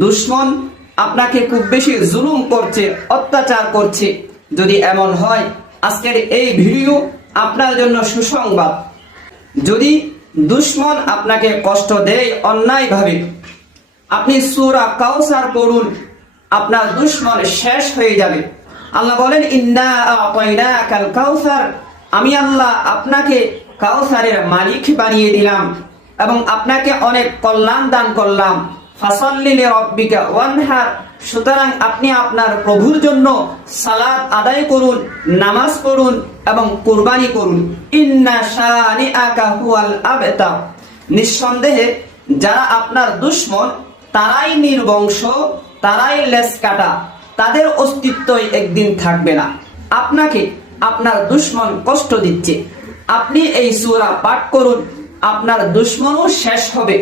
দুশমন আপনাকে খুব বেশি জুলুম করছে, অত্যাচার করছে, যদি এমন হয় আজকের এই ভিডিও আপনার জন্য সুসংবাদ। যদি দুশমন আপনাকে কষ্ট দেয় অন্যায়ভাবে, আপনি সূরা কাউসার পড়ুন, আপনার দুশমন শেষ হয়ে যাবে। আল্লাহ বলেন, ইন্না আ'তাইনাকাল কাউসার, আমি আল্লাহ আপনাকে কাউসারের মালিক বানিয়ে দিলাম এবং আপনাকে অনেক কল্যাণ দান করলাম। ফাসাল্লি লিরাব্বিকা ওয়ানহার, সুতরাং আপনি আপনার প্রভুর জন্য সালাত আদায় করুন, নামাজ পড়ুন এবং কুরবানি করুন। ইন্না শানিআকা হুয়াল আবতার, নিঃসন্দেহে যারা আপনার দুশমন তারাই নির্বংশ, তারাই লেজ কাটা, তাদের অস্তিত্বই একদিন থাকবে না। আপনাকে আপনার দুশমন কষ্ট দিচ্ছে, আপনি এই সূরা পাঠ করুন, আপনার দুশমনও শেষ হবে।